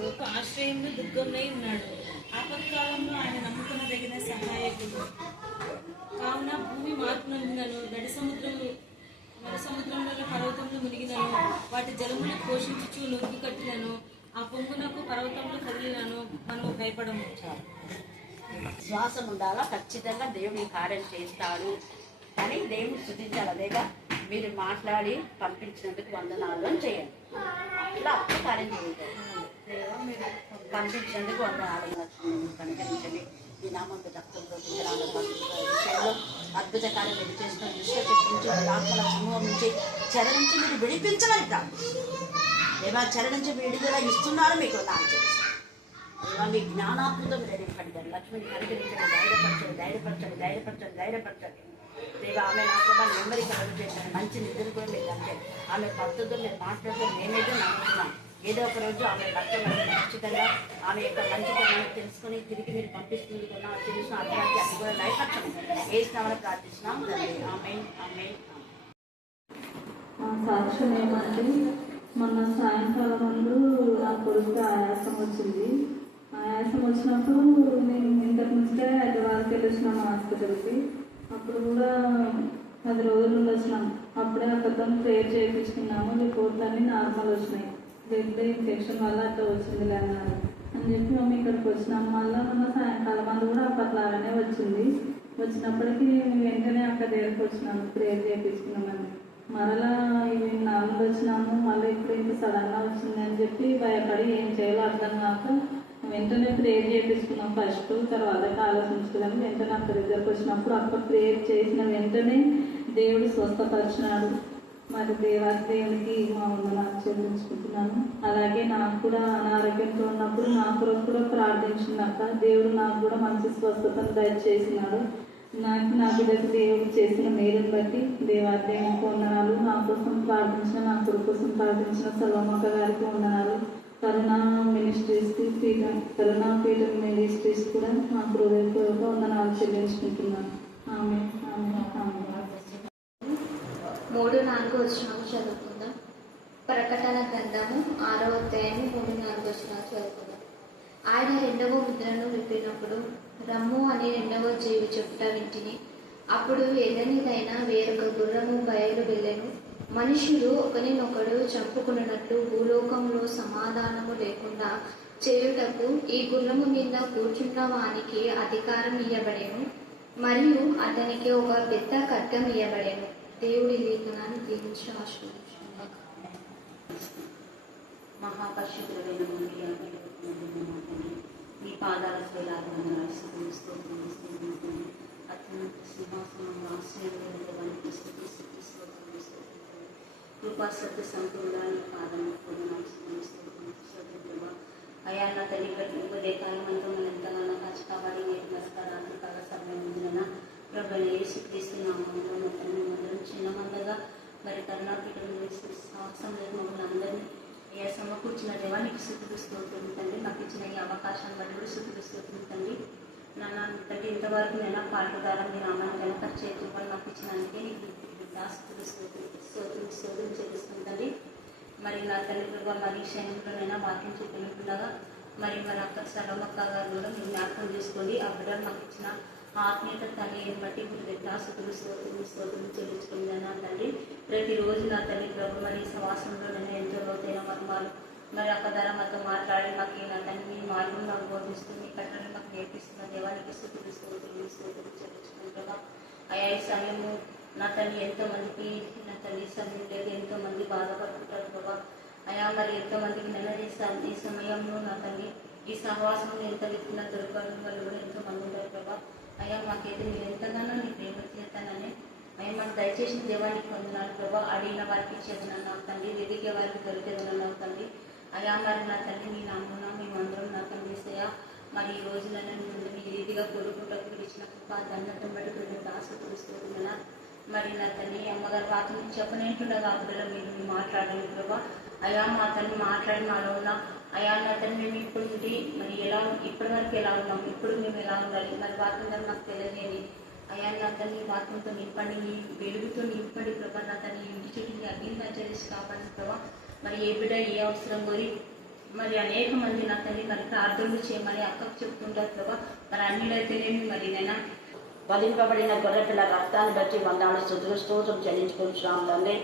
కొరకు ఆశ్రయంలో దుర్గంలో ఉన్నాడు. ఆపత్కాలంలో ఆయన నమ్ముకునదగిన సహాయకుడు. కావున భూమి మార్పునందునను నడి సముద్రంలో పర్వతంలో మునిగినను వాటి జలములు పోషించుచు నొక్కి కట్టినను ఆ పొంగునకు పర్వతంలో కదిలినను మనము భయపడము. విశ్వాసం ఉండాలా, ఖచ్చితంగా దేవుని కార్యం చేస్తాడు అని దేవుని స్తుతించాలి. అదేగా మీరు మాట్లాడి పంపించినందుకు వందనాలు అని చేయండి. ఇలా అప్పుడు కార్యం చేయండి. పంపించినందుకు వందనాలు కనుకరించండి. ఈ నామంతో రక్తంలో విషయంలో అద్భుత కార్యం మీరు చేసిన దుష్టశక్తి నుంచి ఆత్మల సమూహం నుంచి చెర నుంచి మీరు విడిపించమని ప్రార్థిస్తారు. దేవా, చెర నుంచి విడుదల ఇస్తున్నారు మీకు నాకు తెలుసు. దేవా, మీ జ్ఞానాత్మకం ధైర్యపడ్డారు. లక్ష్మిని కనికరించండి, ధైర్యపరచండి. దేవా, ఆమె నాకు నెమ్మది కలగ చేశాను. మంచి నిద్ర కూడా మీరు అంటే ఆమె భక్తులతో మీరు మాట్లాడుతూ మేమైతే నమ్ముతున్నాం. ఏదో ఒక రోజు ఆమె భర్త ఖచ్చితంగా ఆమె యొక్క మంచితనాన్ని తెలుసుకొని తిరిగి మీరు పంపిస్తుంది కూడా తెలుసు. అభివృద్ధి అది కూడా లైఫ్ వేసినామని ప్రార్థిస్తున్నాం. ఆమె సాక్ష్యం ఏమంటే, మొన్న సాయంకాలం ముందు నా కొడుకు ఆయాసం వచ్చింది. ఆయాసం వచ్చినప్పుడు నేను ఇంతకు ముందే హైదరాబాద్కి వెళ్ళొచ్చినాం హాస్పిటల్కి. అప్పుడు కూడా 10 రోజులు వచ్చినాం. అప్పుడే అక్కడితో ప్రేయర్ చేయించుకున్నాము. రిపోర్ట్లు అన్నీ నార్మల్ వచ్చినాయి. బ్లడ్ ఇన్ఫెక్షన్ వల్ల అట్లా వచ్చింది అన్నారు అని చెప్పి మేము ఇక్కడికి వచ్చినాము. మళ్ళీ మొన్న సాయంకాలం మంది కూడా అప్పట్లాగానే వచ్చింది. వచ్చినప్పటికీ మేము వెంటనే అక్కడ దగ్గరికి వచ్చినాము, ప్రేయర్ చేయించుకున్నామని. మరలా ఇవి 4 వచ్చినాము. మళ్ళీ ఇప్పుడు ఇంత సడన్గా వచ్చింది అని చెప్పి భయపడి ఏం చేయాలో అర్థం కాక వెంటనే ప్రేయర్ చేయించుకున్నాం ఫస్ట్. తర్వాత ఆలోచించుకున్నాము. వెంటనే అక్కడ దగ్గరకు వచ్చినప్పుడు అక్కడ ప్రేయర్ చేసిన వెంటనే దేవుడు స్వస్థపరిచినాడు. మరి దేవునికి మా వందనాలు చెల్లించుకుంటున్నాను. అలాగే నాకు కూడా అనారోగ్యంతో ఉన్నప్పుడు నా కొరకు కూడా ప్రార్థించినాక దేవుడు నాకు కూడా మంచి స్వస్థతను దయచేసినాడు. నా బిడ్డకు దేవుడు చేసిన మేలుని బట్టి దేవునికి వందనాలు. నా కోసం ప్రార్థించిన, నా కొడుకు కోసం ప్రార్థించిన సర్వమ్మక్క గారికి వందనాలు. కరుణా పీఠం మినిస్ట్రీస్ కూడా నా హృదయపూర్వక వందనాలు చెల్లించుకుంటున్నాను. ఆమె 3-4 వచనాలు చదువుకుందాం. ప్రకటన గ్రంథము 6వ అధ్యాయము 3-4 వచనాలు చదువుకుందాం. ఆయన 2వ ముద్రను విప్పినప్పుడు రమ్ము అని 2వ జీవి చెప్పుట వింటిని. అప్పుడు ఎదనిదైన వేరొక గుర్రము బయలు వెళ్ళెను. మనుషులు ఒకరినొకడు చంపుకున్నట్లు భూలోకంలో సమాధానము లేకుండా చేయుటకు ఈ గుర్రము మీద కూర్చున్న వానికి అధికారం ఇయ్యబడేను, మరియు అతనికి ఒక పెద్ద ఖడ్గం ఇయ్యబడేను. దేవుడి లేఖనాన్ని దీవించి ఆశీర్వదించుగాక. మహాపరిశుద్ధులైన మీ పాదాల శ్రేలాభంగా అత్యంత సింహాసనంలో ఆశ్రయించడానికి కృపా సత్య సంపూర్ణాన్ని పాదాలను అయా నా తల్లి ఉదయకాలం అంతా మనం ఎంతగానో కాచి కాబట్టి నేటి నమస్కారాలు కాల సమయం ముందున ప్రభుని యేసుక్రీస్తున్నాము. చిన్న మందగా మరి కరుణాపీఠం సాహసంలో మమ్మల్ని అందరినీ ఏ సమకూర్చిన దేవానికి స్తుతిస్తూతుంది తండ్రి. నాకు ఇచ్చిన ఈ అవకాశాన్ని బట్టి కూడా స్తుతిస్తూతుంది తండ్రి. నాన్న తండ్రి ఇంతవరకు నేను పాల్గొదారం మీ నామాన్ని కనపరిచేది నాకు ఇచ్చినందుకే నీకు స్తోత్రం చెల్లిస్తుంది తండ్రి. మరి నా తల్లి ప్రభావ మరి క్షణంలోనైనా వాక్యం చెప్పినట్టుగా మరి అక్క సర్వమక్క గారు కూడా మీరు జ్ఞాపకం చేసుకోండి. ఆ బిడ్డలు మాకు ఇచ్చిన ఆత్మీయత తల్లిని బట్టి మీరు స్తోత్రం చెల్లించుకుందన్నా తండ్రి. ప్రతిరోజు నా తల్లి ప్రభు మరి సవాసంలో నేను ఎంతో లోతైన మర్మాలు మరి అక్క ధర మాతో మాట్లాడి మాకు నా తల్లి మీ మార్గం నాకు బోధిస్తూ మీ కట్టలు మాకు నేర్పిస్తున్న దేవానికి స్తోత్రం చెల్లించుకుంటున్నా. అయా ఈ సమయము నా తల్లి ఎంతోమందికి నా తల్లి సమయం లేదు, ఎంతోమంది బాధపడుతుంటారు ప్రభా. అయా మరి ఎంతోమందికి నెలవేస్తాను ఈ సమయంలో నా తల్లి ఈ సహవాసంలో ఎంత వ్యక్తిన దొరకడం వాళ్ళు కూడా ఎంతోమంది ఉంటారు ప్రభా. అయ్యా మాకైతే మీరు ఎంతగానో నీ ప్రేమ చేస్తానని అయ్యా మాకు దయచేసిన దేవానికి వందనాలు ప్రభా. అడిగిన వారికి ఇచ్చేదన్నావు తండ్రి, వెదికే వారికి దొరికేదన్నావు తండ్రి. అయా మరి నా తల్లి మీ నామున మేమందరం నా తండ్రి చేయ మరి ఈ రోజులను మీ రీతిగా కోరుకుంటూ ఇచ్చిన కృప దండతం బట్టి ఆశపడుతున్నా. మరి నా తల్లి అమ్మగారు వాటిని చెప్పనేంటుండగా అప్పుడు మీరు మాట్లాడాలి ప్రభా. అయా మా తల్లి మాట్లాడి మాలో ఉన్న అయా నా తల్లి మేము ఇప్పుడు నుండి మరి ఇప్పటి వరకు ఎలా ఉన్నాం, ఇప్పుడు మేము ఎలా ఉండాలి మరి వాక్యం నాకు తెలియజేయండి. అయా నా తల్లి వాక్యంతో నింపండి, నీ వెలుగుతో నింపండి ప్రభా. నా తల్లి ఇంటి చుట్టూ అగ్నిగా చేసి కాపాడి ప్రభా. మరి ఏ బిడ్డ ఏ అవసరం కోరి మరి అనేక మంది నా తల్లి మరి ప్రార్థనలు చేయమని అక్కకు చెప్తుంటారు ప్రభా. మరి అన్నిలైతేనేమి మరి నైనా వధింపబడిన గొర్రెపిల్ల రక్తాన్ని బట్టి వందనాలు స్తుతులు స్తోత్రం చెల్లించుకుంటున్నాం తండ్రి.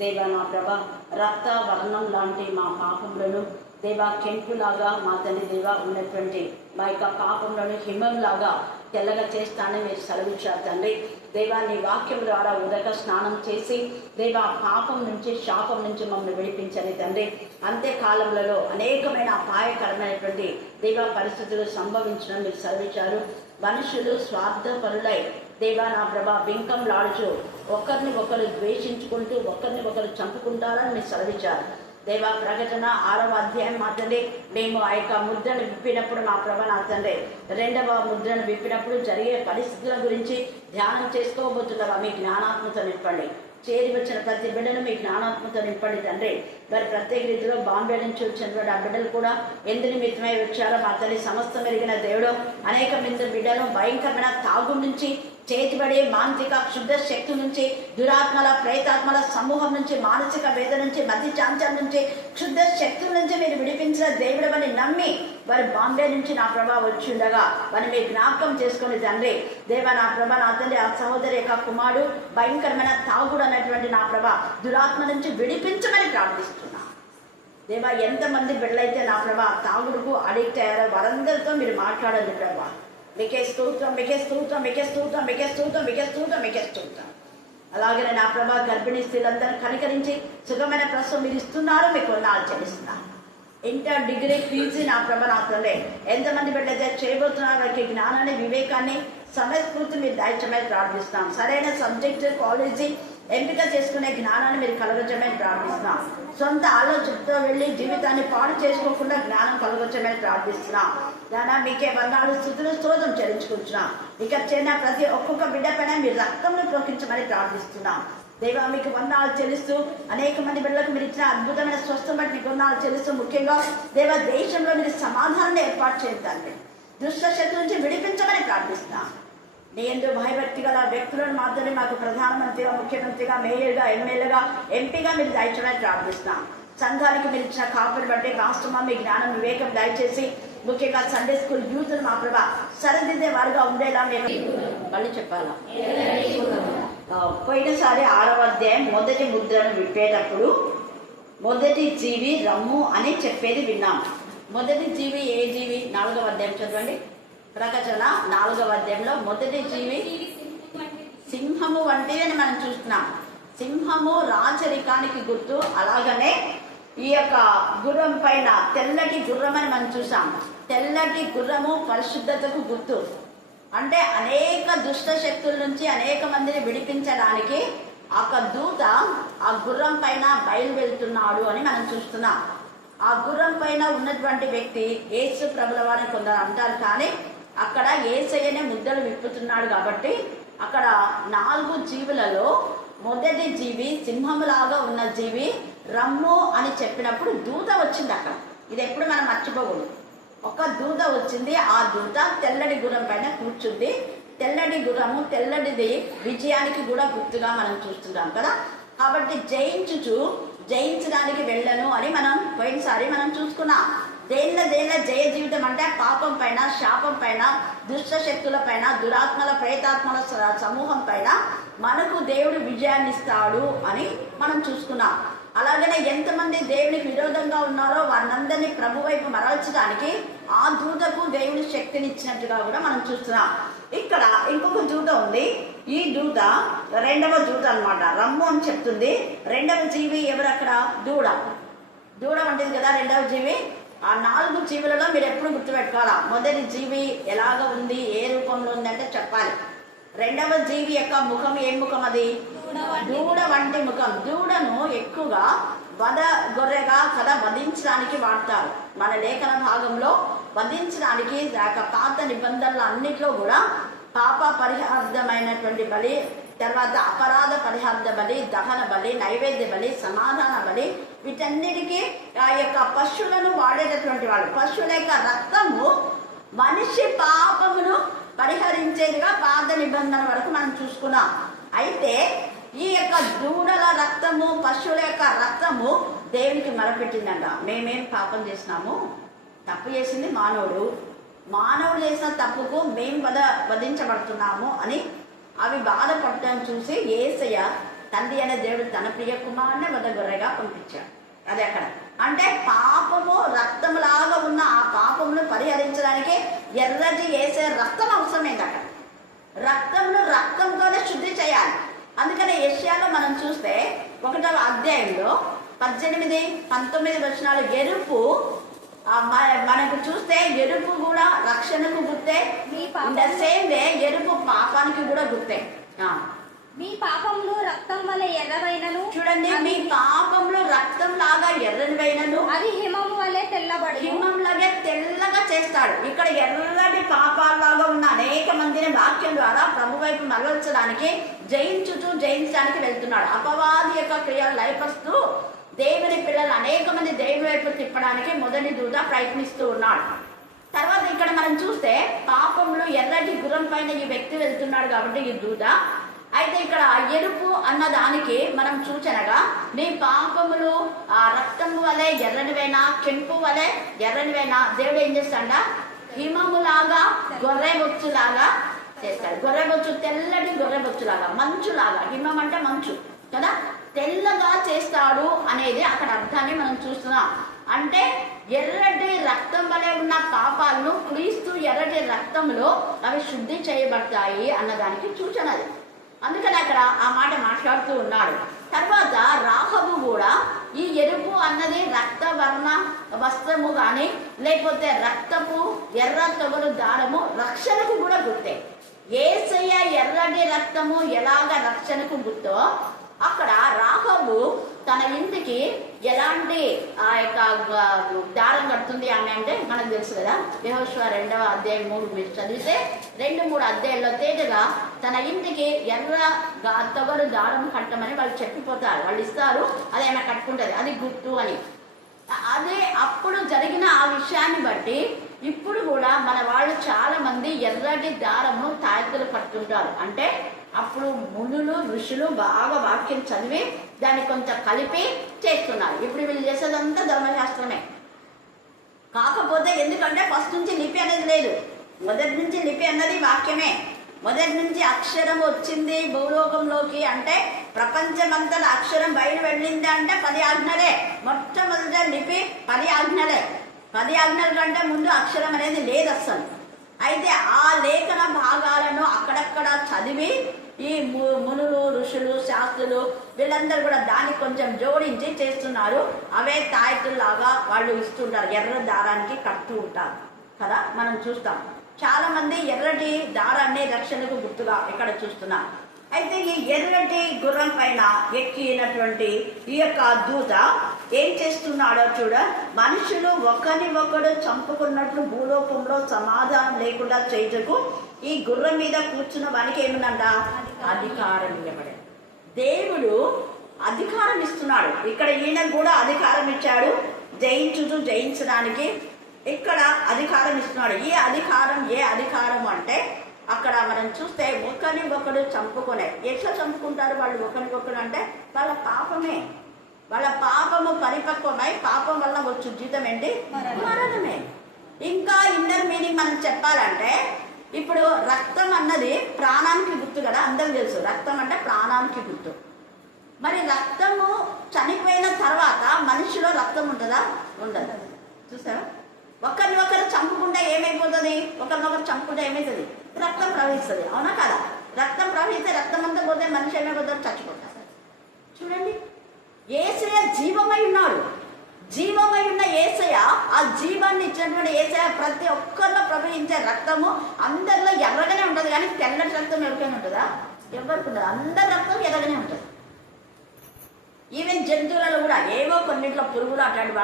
దేవా నా ప్రభా, రక్త వర్ణం లాంటి మా పాపములను దేవా కెంపులాగా మా తండ్రి దేవా ఉన్నటువంటి మా యొక్క పాపంలోని హిమంలాగా తెల్లగా చేస్తానని మీరు సెలవిచ్చారు తండ్రి. దేవా నీ వాక్యం ద్వారా ఉదక స్నానం చేసి దేవా పాపం నుంచి శాపం నుంచి మమ్మల్ని విడిపించండి తండ్రి. అంత్యకాలంలో అనేకమైన అపాయకరమైనటువంటి దేవా పరిస్థితులు సంభవించడం మీరు సెలవిచ్చారు. మనుషులు స్వార్థపరులై దేవా నా ప్రభా బింకంలాడుచు ఒకరిని ఒకరు ద్వేషించుకుంటూ ఒకరిని ఒకరు చంపుకుంటారని మీరు సెలవిచ్చారు. దేవా ప్రకటన 6వ అధ్యాయం మా తండ్రి మేము ఆ యొక్క ముద్రను విప్పినప్పుడు మా ప్రభ నా తండ్రి 2వ ముద్రను విప్పినప్పుడు జరిగే పరిస్థితుల గురించి ధ్యానం చేసుకోబోతున్నావా? మీ జ్ఞానాత్మత నింపండి. చేరి వచ్చిన ప్రతి బిడ్డను మీ జ్ఞానాత్మత నింపండి తండ్రి. మరి ప్రత్యేక రీతిలో బాంబే నుంచి వచ్చినటువంటి ఆ బిడ్డలు కూడా ఎందు నిమిత్తమై వచ్చారో మా తల్లి సమస్తం ఎరిగిన దేవుడు అనేక మంది బిడ్డలు భయంకరమైన తాగు నుంచి చేతిబడి మానసిక క్షుద్ర శక్తి నుంచి దురాత్మల ప్రేతాత్మల సమూహం నుంచి మానసిక వేద నుంచి మతి చాంచం నుంచి క్షుద్ర శక్తుల నుంచి మీరు విడిపించిన దేవుడు అని నమ్మి వారి బాంబే నుంచి నా ప్రభా వచ్చి ఉండగా వారిని మీరు జ్ఞాపకం చేసుకుని తండ్రి. దేవా నా ప్రభా నా తండ్రి ఆ సహోదరి యొక్క కుమారుడు భయంకరమైన తాగుడు అనేటువంటి నా ప్రభా దురాత్మ నుంచి విడిపించమని ప్రార్థిస్తున్నా. దేవా ఎంతమంది బిడ్డలైతే నా ప్రభా తాగుడుకు అడిక్ట్ అయ్యారో వారందరితో మీరు మాట్లాడండి ప్రభా. మీకే స్తోత్రం, మీకే స్తోత్రం, మీకే స్తోత్రం, మీకే స్తోత్రం, మీకే స్తోత్రం, మీకే స్తోత్రం. అలాగనే నా ప్రభా గర్భిణీ స్త్రీలందరూ కనికరించి సుఖమైన ప్రసవం మీరు ఇస్తున్నారు, మీకు వందనాలు చెల్లిస్తున్నారు. ఇంటర్ డిగ్రీ పీజీ నా ప్రభ నా తండ్రి ఎంతమంది బిడ్డలైతే చేయబోతున్నారు వారికి జ్ఞానాన్ని వివేకాన్ని సమయస్ఫూర్తి మీరు దయచమని ప్రార్థిస్తున్నాం. సరైన సబ్జెక్టు కాలేజీ ఎంపిక చేసుకునే జ్ఞానాన్ని మీరు కలగజమని ప్రార్థిస్తున్నాం. సొంత ఆలోచనతో వెళ్ళి జీవితాన్ని పాడు చేసుకోకుండా జ్ఞానం కలగొచ్చమని ప్రార్థిస్తున్నాం. దానా మీకే వందనాలు స్తుతులు స్తోత్రం చెల్లించుకుంటున్నాం. ఇక చేరిన ప్రతి ఒక్కొక్క బిడ్డ పైన మీరు రక్తంను ప్రోకించమని ప్రార్థిస్తున్నాం. దేవా మీకు వందనాలు చెల్లిస్తూ అనేక మంది బిడ్డలకు మీరు ఇచ్చిన అద్భుతమైన స్వస్థం బట్టి మీకు వందనాలు చెల్లిస్తూ ముఖ్యంగా దేవా దేశంలో మీరు సమాధానాన్ని ఏర్పాటు చేయండి. దుష్ట శక్తుల నుంచి విడిపించమని ప్రార్థిస్తున్నాం. నీ యందు భయభక్తి గల వ్యక్తులను మాత్రమే మాకు ప్రధానమంత్రిగా ముఖ్యమంత్రిగా మేయర్గా ఎమ్మెల్యేగా ఎంపీగా మీరు దయచేయమని ప్రార్థిస్తున్నాం. సంఘానికి మీరు ఇచ్చిన కాపుని బట్టి రాష్ట్రంలో మీ జ్ఞానం వివేకం దయచేసి ముఖ్యంగా సండే స్కూల్ యూత్ మా ప్రభా సరిదిద్దే వారుగా ఉండేలా మీరు మళ్ళీ చెప్పాలా. పోయినసారి 6వ అధ్యాయం మొదటి ముద్రను విప్పేటప్పుడు మొదటి జీవి రమ్ము అని చెప్పేది విన్నాం. మొదటి జీవి ఏ జీవి? 4వ అధ్యాయం చదవండి. ప్రకటన 4వ అధ్యాయంలో మొదటి జీవి సింహము వంటిది అని మనం చూస్తున్నాం. సింహము రాచరికానికి గుర్తు. అలాగనే ఈ యొక్క గుర్రం పైన తెల్లటి గుర్రం అని మనం చూసాం. తెల్లటి గుర్రము పరిశుద్ధతకు గుర్తు. అంటే అనేక దుష్ట శక్తుల నుంచి అనేక మందిని విడిపించడానికి ఒక దూత ఆ గుర్రం పైన బయలువెళ్తున్నాడు అని మనం చూస్తున్నాం. ఆ గుర్రం పైన ఉన్నటువంటి వ్యక్తి యేసు ప్రభుల వారిని కొందరు అంటారు, కానీ అక్కడ యేసయ్యనే ముద్దలు విప్పుతున్నాడు. కాబట్టి అక్కడ 4 జీవులలో మొదటి జీవి సింహములాగా ఉన్న జీవి రమ్ము అని చెప్పినప్పుడు దూత వచ్చింది అక్కడ. ఇది ఎప్పుడు మనం మర్చిపోకూడదు. ఒక దూత వచ్చింది. ఆ దూత తెల్లటి గుర్రం పైన కూర్చుంది. తెల్లటి గుర్రము తెల్లటిది విజయానికి కూడా గుర్తుగా మనం చూస్తున్నాం కదా. కాబట్టి జయించడానికి వెళ్ళను అని మనం పోయినసారి మనం చూసుకున్నాం. దేనిలో జయ జీవితం అంటే పాపం పైన శాపం పైన దుష్ట శక్తుల పైన దురాత్మల ప్రేతాత్మల సమూహం పైన మనకు దేవుడు విజయాన్ని ఇస్తాడు అని మనం చూసుకున్నాం. అలాగనే ఎంతమంది దేవునికి విరోధంగా ఉన్నారో వారినందరినీ ప్రభు వైపు మరల్చడానికి ఆ దూతకు దేవుని శక్తిని ఇచ్చినట్టుగా కూడా మనం చూస్తున్నాం. ఇక్కడ ఇంకొక దూత ఉంది. ఈ దూత 2వ దూత అన్నమాట. రమ్ము అని చెప్తుంది. 2వ జీవి ఎవరు అక్కడ? దూడ వంటిది కదా 2వ జీవి. ఆ 4 జీవులలో మీరు ఎప్పుడు గుర్తుపెట్టుకోవాలా. మొదటి జీవి ఎలాగ ఉంది, ఏ రూపంలో ఉంది అంటే చెప్పాలి. 2వ జీవి యొక్క ముఖం ఏ ముఖం? అది దూడ వంటి ముఖం. దూడను ఎక్కువగా గొర్రెగా కదా వధించడానికి వాడతారు. మన లేఖన భాగంలో వధించడానికి పాత నిబంధనలు అన్నిట్లో కూడా పాప పరిహార్థమైనటువంటి బలి, తర్వాత అపరాధ పరిహార్థ బలి, దహన బలి, నైవేద్య బలి, సమాధాన బలి, వీటన్నిటికీ ఆ యొక్క పశువులను వాడేటటువంటి వాళ్ళు. పశువుల యొక్క రక్తము మనిషి పాపమును పరిహరించేదిగా పాత నిబంధన వరకు మనం చూసుకున్నాం. అయితే ఈ యొక్క దూడల రక్తము, పశువుల యొక్క రక్తము దేవునికి మొరపెట్టిందంట, మేమేం పాపం చేసినాము, తప్పు చేసింది మానవుడు చేసిన తప్పుకు మేము వధించబడుతున్నాము అని అవి బాధపడటం చూసి యేసయ్య తండ్రి అనే దేవుడు తన ప్రియ కుమారుని వద గొర్రెగా పంపించాడు. అది అక్కడ అంటే పాపము రక్తంలాగా ఉన్న ఆ పాపమును పరిహరించడానికి ఎర్రటి యేసయ్య రక్తం అవసరమైంది. అక్కడ రక్తంతోనే శుద్ధి చేయాలి. అందుకని యెషయాలో మనం చూస్తే 1వ అధ్యాయంలో 18, 19 వచనాలు ఎరుపు మనకు చూస్తే ఎరుపు కూడా రక్షణకు గుర్తే, సేమ్ వే ఎరుపు పాపానికి కూడా గుర్తే. మీ పాపములు రక్తం వల్ల ఎర్రవైనను, చూడండి, మీ పాపములు రక్తం లాగా ఎర్రనివైనను అది హిమము వల్లే తెల్లబడి, హిమం లాగే తెల్లగా చేస్తాడు. ఇక్కడ ఎర్రటి పాపాలలాగా ఉన్న అనేక మందిని వాక్యం ద్వారా ప్రభు వైపు మరల్చడానికి జయించడానికి వెళ్తున్నాడు. అపవాది యొక్క క్రియలు లయపరుస్తూ దేవుని పిల్లలు అనేక మంది దేవుని వైపు తిప్పడానికి మొదటి దూత ప్రయత్నిస్తూ ఉన్నాడు. తర్వాత ఇక్కడ మనం చూస్తే పాపంలో ఎర్రటి గుర్రం పైన ఈ వ్యక్తి వెళ్తున్నాడు కాబట్టి ఈ దూత. అయితే ఇక్కడ ఎరుపు అన్న దానికి మనం సూచనగా నీ పాపములు ఆ రక్తము వలె ఎర్రనివైనా, కెంపు వలె ఎర్రనివైనా దేవుడు ఏం చేస్తాడ, హిమములాగా గొర్రెబొచ్చులాగా చేస్తాడు. గొర్రెబొచ్చు తెల్లటి గొర్రెబొచ్చులాగా, మంచులాగా, హిమం అంటే మంచు కదా, తెల్లగా చేస్తాడు అనేది అక్కడ అర్థాన్ని మనం చూస్తున్నాం. అంటే ఎర్రటి రక్తం వలె ఉన్న పాపాలను క్రీస్తు ఎర్రటి రక్తంలో అవి శుద్ధి చేయబడతాయి అన్నదానికి సూచన అది. అందుకని అక్కడ ఆ మాట మాట్లాడుతూ ఉన్నాడు. తర్వాత రాహబు కూడా ఈ ఎరుపు అన్నది రక్తవర్ణ వస్త్రము కానీ లేకపోతే రక్తపు ఎర్ర తొగలు దారము రక్షణకు కూడా గుర్తే. యేసయ్య ఎర్రటి రక్తము ఎలాగ రక్షణకు గుర్తో అక్కడ రాహబు తన ఇంటికి ఎలాంటి ఆ యొక్క దారం కడుతుంది ఆమె అంటే మనకు తెలుసు కదా. యెహోషువ 2వ అధ్యాయం 3 మీరు చదివితే 2-3 అధ్యాయంలో తేటగా తన ఇంటికి ఎర్ర తొగరు దారం కట్టమని వాళ్ళు చెప్పిపోతారు, వాళ్ళు ఇస్తారు, అదేమైనా కట్టుకుంటుంది, అది గుర్తు అని. అదే అప్పుడు జరిగిన ఆ విషయాన్ని బట్టి ఇప్పుడు కూడా మన వాళ్ళు చాలా మంది ఎర్రటి దారము తాయెత్తులు కట్టుకుంటారు. అంటే అప్పుడు మునులు ఋషులు బాగా వాక్యం చదివి దాన్ని కొంచెం కలిపి చేస్తున్నారు. ఇప్పుడు వీళ్ళు చేసేదంతా ధర్మశాస్త్రమే. కాకపోతే ఎందుకంటే ఫస్ట్ నుంచి లిపి అనేది లేదు, మొదటి నుంచి లిపి అన్నది వాక్యమే. మొదటి నుంచి అక్షరం వచ్చింది భూలోకంలోకి అంటే ప్రపంచమంతా అక్షరం బయట వెళ్ళింది అంటే 10 ఆజ్ఞలే. మొట్టమొదట లిపి 10 ఆజ్ఞలే. 10 ఆజ్ఞల కంటే ముందు అక్షరం అనేది లేదు అస్సలు. అయితే ఆ లేఖన భాగాలను అక్కడక్కడ చదివి ఈ మునులు ఋషులు శాస్త్రులు వీళ్ళందరూ కూడా దాన్ని కొంచెం జోడించి చేస్తున్నారు. అవే తాయెత్తుల్లాగా వాళ్ళు ఇస్తుంటారు, ఎర్ర దారానికి కడుతూ ఉంటారు కదా, మనం చూస్తాం. చాలా మంది ఎర్రటి దారాన్ని రక్షణకు గుర్తుగా ఇక్కడ చూస్తున్నాం. అయితే ఈ ఎర్రటి గుర్రం పైన ఎక్కినటువంటి ఈ యొక్క దూత ఏం చేస్తున్నాడో చూడ, మనుషులు ఒకరిని ఒకడు చంపుకున్నట్లు భూలోకంలో సమాధానం లేకుండా చేయుటకు ఈ గుర్రం మీద కూర్చున్న వానికి ఏముందంట, అధికారం ఇవ్వబడింది. దేవుడు అధికారం ఇస్తున్నాడు. ఇక్కడ ఈయన కూడా అధికారం ఇచ్చాడు, జయించడానికి ఇక్కడ అధికారం ఇస్తున్నాడు. ఈ అధికారం ఏ అధికారం అంటే అక్కడ మనం చూస్తే ఒకరిని ఒకడు చంపుకునే. ఎట్లా చంపుకుంటారు వాళ్ళు ఒకరికొకరు అంటే వాళ్ళ పాపమే. వాళ్ళ పాపము పరిపక్వమై పాపం వల్ల వచ్చు జీతం ఏంటి, మరణమే. ఇంకా ఇన్నర్ మీనింగ్ మనం చెప్పాలంటే ఇప్పుడు రక్తం అన్నది ప్రాణానికి గుర్తు కదా, అందరికి తెలుసు రక్తం అంటే ప్రాణానికి గుర్తు. మరి రక్తము చనిపోయిన తర్వాత మనిషిలో రక్తం ఉంటుందా, ఉండదు. చూసారా, ఒకరినొకరు చంపుకుంటే ఏమైపోతుంది, ఒకరినొకరు చంపుకుంటే ఏమవుతుంది, రక్తం ప్రవహిస్తుంది, అవునా కదా. రక్తం ప్రవహిస్తే రక్తం అంతా పోతే మనిషి ఏమైపోతారు, చచ్చిపోతారు. చూడండి, యేసయ్య జీవమై ఉన్నాడు. జీవమై ఉన్న యేసయ్య, ఆ జీవాన్ని ఇచ్చినటువంటి యేసయ్య ప్రతి ఒక్కరిలో ప్రవహించే రక్తము అందరిలో ఎర్రగానే ఉంటుంది. కానీ తెల్లటి రక్తం ఎవరికైనా ఉంటుందా, ఎవరికి ఉండదు. అందరి రక్తం ఎర్రగానే ఉంటుంది. ఈవెన్ జంతువులలో కూడా ఏవో కొన్నింటిలో పురుగులు అట్లాంటి